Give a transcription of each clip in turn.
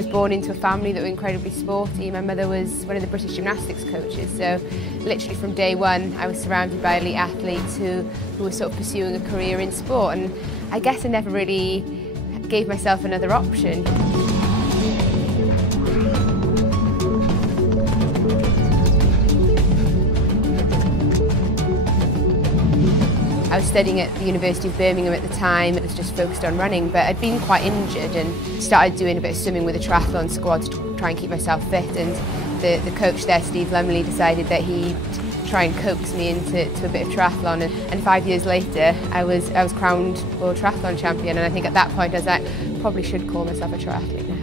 was born into a family that were incredibly sporty. My mother was one of the British gymnastics coaches, so literally from day one I was surrounded by elite athletes who were sort of pursuing a career in sport, and I guess I never really gave myself another option. I was studying at the University of Birmingham at the time. It was just focused on running, but I'd been quite injured and started doing a bit of swimming with a triathlon squad to try and keep myself fit, and the coach there, Steve Lumley, decided that he'd try and coax me into a bit of triathlon, and 5 years later I was crowned world triathlon champion, and I think at that point I was like, probably should call myself a triathlete now.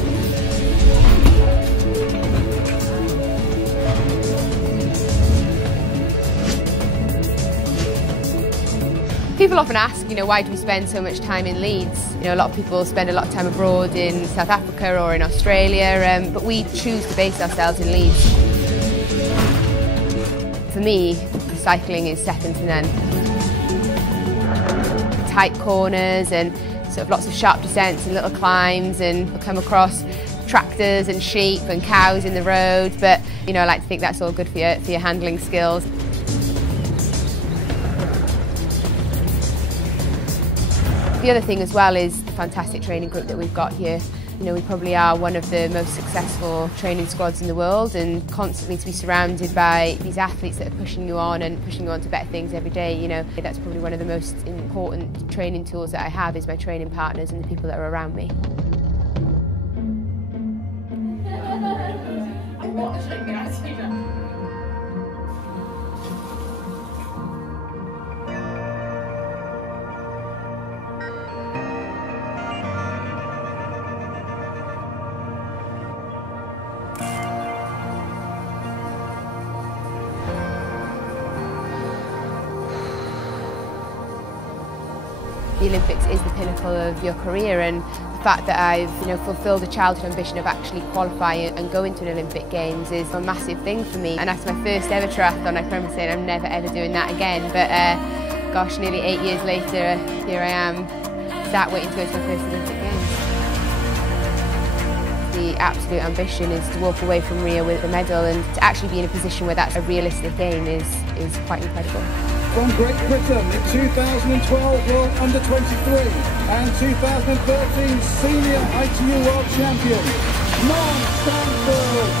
So. People often ask, why do we spend so much time in Leeds? A lot of people spend a lot of time abroad in South Africa or in Australia, but we choose to base ourselves in Leeds. For me, cycling is second to none. Tight corners and sort of lots of sharp descents and little climbs, and we'll come across tractors and sheep and cows in the road, but I like to think that's all good for your handling skills. The other thing as well is the fantastic training group that we've got here. We probably are one of the most successful training squads in the world, and constantly to be surrounded by these athletes that are pushing you on and pushing you on to better things every day, that's probably one of the most important training tools that I have, is my training partners and the people that are around me. The Olympics is the pinnacle of your career, and the fact that I've fulfilled a childhood ambition of actually qualifying and going to an Olympic Games is a massive thing for me. And after my first ever triathlon, I can remember saying I'm never ever doing that again, but gosh, nearly 8 years later, here I am, sat waiting to go to my first Olympic Games. The absolute ambition is to walk away from Rio with a medal, and to actually be in a position where that's a realistic aim is quite incredible. From Great Britain in 2012 World Under-23 and 2013 Senior ITU World Champion, NonStanford.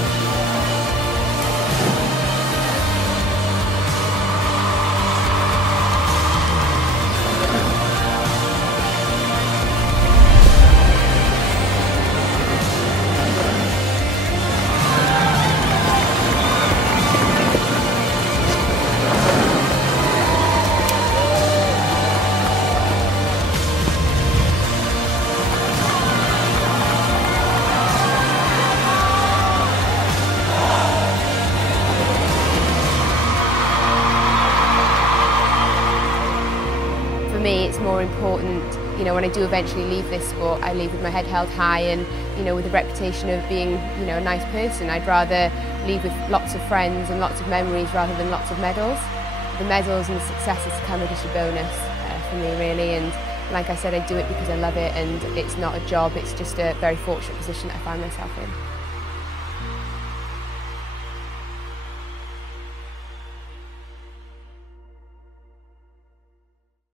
For me, it's more important, when I do eventually leave this sport, I leave with my head held high and, with a reputation of being, a nice person. I'd rather leave with lots of friends and lots of memories rather than lots of medals. The medals and the successes come as just a bonus for me, really, and like I said, I do it because I love it, and it's not a job, it's just a very fortunate position that I find myself in.